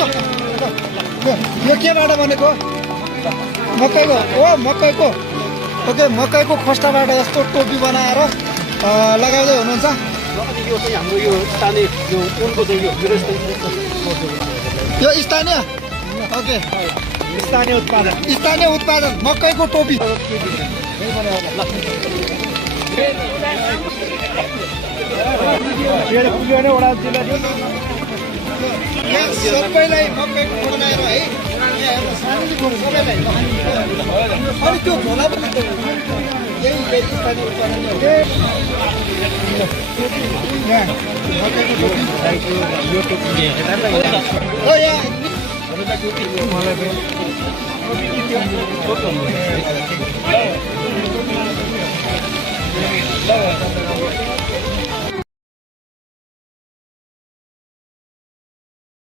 यो केबाट बनेको मकैको हो मकैको ओके मकैको खोस्टाबाट यस्तो टोपी बनाएर लगाउँदै हुनुहुन्छ यो चाहिँ हाम्रो यो स्थानीय यो उनको चाहिँ यो यो स्थानीय ओके स्थानीय उत्पादन मकैको टोपी सबैलाई मकैको बनाएर है अनि त्यो झोला पनि यही स्थानीय उत्पादन हो